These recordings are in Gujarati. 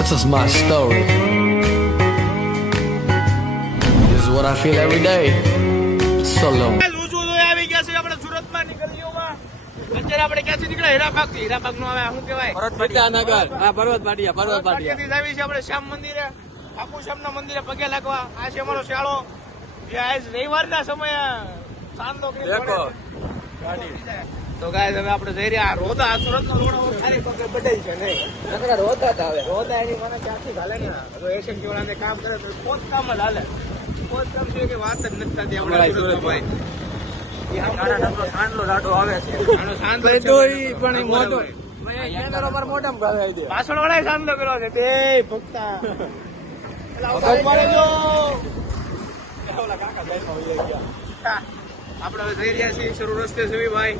This is my story. This is what I feel every day. Solo. આવી ગયા છે આપણે સુરતમાં નીકળીઓમાં અત્યારે આપણે ક્યાંથી નીકળ્યા હીરાબાગ નું આવે શું કહેવાય પર્વત પાટિયા થી આવી છે આપણે શ્યામ મંદિરે બાપુ શ્યામના મંદિરે પગે લાગવા આ છે અમારો શાળો જે આજ રવિવારના સમયે સાંજનો તો ગાય હવે આપણે જઈ રહ્યા રોદા સુરતનો રોડ સારી પકડ બદલ છે નહીં રોદા જ આવે રોદા એની મને ક્યાંથી હાલે ને એશિયન કેવડાને કામ કરે તો પોત કામ જ હાલે પોત કામ છે કે વાત જ નથી થતી આપણે સુરતમાં સાંડલો લાડો આવે છે પાછળ વાળા સાંડલો કર્યો છે બે ભક્તા આપડે હવે જઈ રહ્યા છીએ શરૂ રસ્તે છે ભાઈ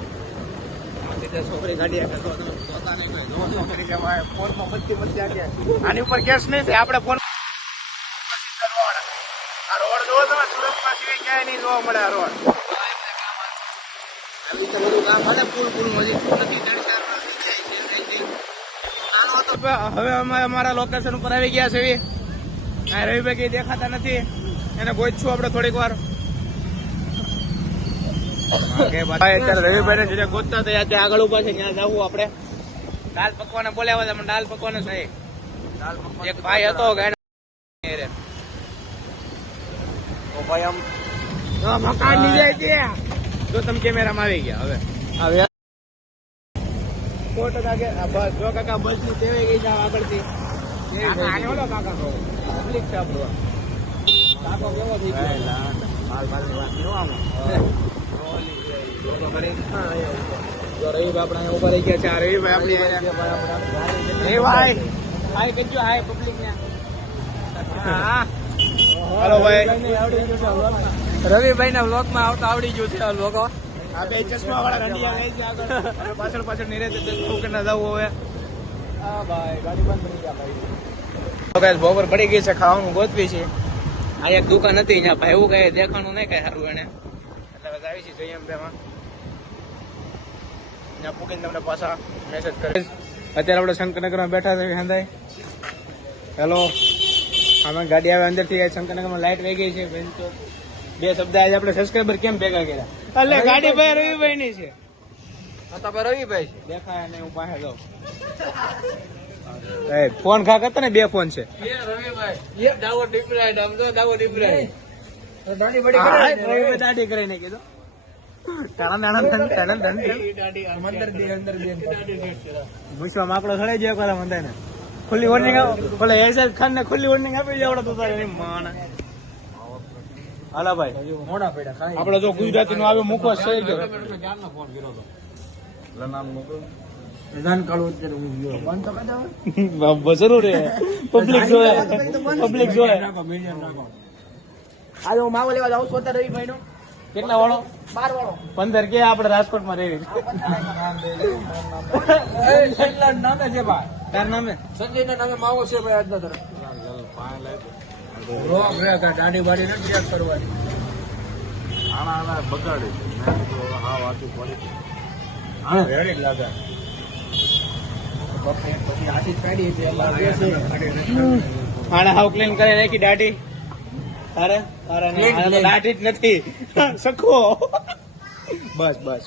છોકરી ગાડી આની ઉપર કેસ નહીં થાય આપડે ફોન આ રોડ જોવો તમે સુરતમાં સિવાય ક્યાંય નહીં જોવા મળે આ રોડ હવે અમે અમારા લોકેશન ઉપર આવી ગયા છે રવિભાઈ કઈ દેખાતા નથી એને ગોઈશું આપણે થોડીક વાર અત્યારે રવિભાઈ ને ગોતતા હતા ત્યાં આગળ ઉભા છે ત્યાં જવું આપણે દાલ પકવાને બોલ્યા હતા દાલ પકવાને એક ભાઈ હતો મકાન ની જાય ત્યાં જો તમે કેમેરામાં આવી ગયા હવે 100% બસ જો કાકા બસ ની તેવાઈ ગઈ છે આગળથી કાકા પબ્લિક છે આપણું કાકો કેવો થઈ ગયો રવિભાઈ આપણા ઉભા રહી ગયા છે રવિભાઈ હાય કરજો હાય પબ્લિક ને હાલો ભાઈ રવિભાઈ ના વ્લોગ માં આવતા આવડી ગયું છે લોકો આ બે ચશ્મા વાળા રંડિયા ગઈ છે આગળ પાછળ નીરે જવું ના જવું હવે હા ભાઈ ગાડી બંધ થઈ ગયા ભાઈ બપોર પડી ગઈ છે ખાવાનું ગોતવી છે આ એક દુકાન હતી ત્યાં ભાઈ એવું કઈ દેખાણું નહીં કઈ સારું એને એટલે બસ આવી છે જોઈએ એમ બેમાં ત્યાં પૂકીને તમને પાછા મેસેજ કરે અત્યારે આપણે શંકરનગરમાં બેઠા છે હંદાય હેલો આમાં ગાડી આવે અંદરથી શંકરનગરમાં લાઈટ વહી ગઈ છે બે શબ્દ આજે આપણે સબસ્ક્રાઈબર કેમ ભેગા કર્યા એટલે ગાડી ભાઈ રવિભાઈ ની છે રવિભાઈ દેખાય ને હું પાસે જાઉં ફોન ખા કરતા ને બે ફોન છે દાઢી કરી નહીં કીધું પૂછવા માકડો સડાઈ જાય કરે મને ને ખુલ્લી વોર્નિંગ ભલે એસએસ ખાન ને ખુલ્લી વોર્નિંગ આપી જાય તો તારે માણ હાલા ભાઈ મોડા પડ્યા આપડે જો ગુજરાતી નું આવે મુખવા છે જરૂર પબ્લિક જોયે આજે હું માવો લેવા જાઉં છું રવિભાઈ નો કેટલા વાળો 12 વાળો 15 કે આપડે રાજકોટ માં રહેવી નામે છે ભાઈ તાર નામે સંજય ના નામે માવો છે ભાઈ આજના તરફ દાઢી બાડી ને ચેક કરવાની આના બગાડી હા વાંચું પડી હા રેડી લાગે આને હાવ ક્લીન કરી નાખી દાઢી તારે દાઢી જ નથી સખો બસ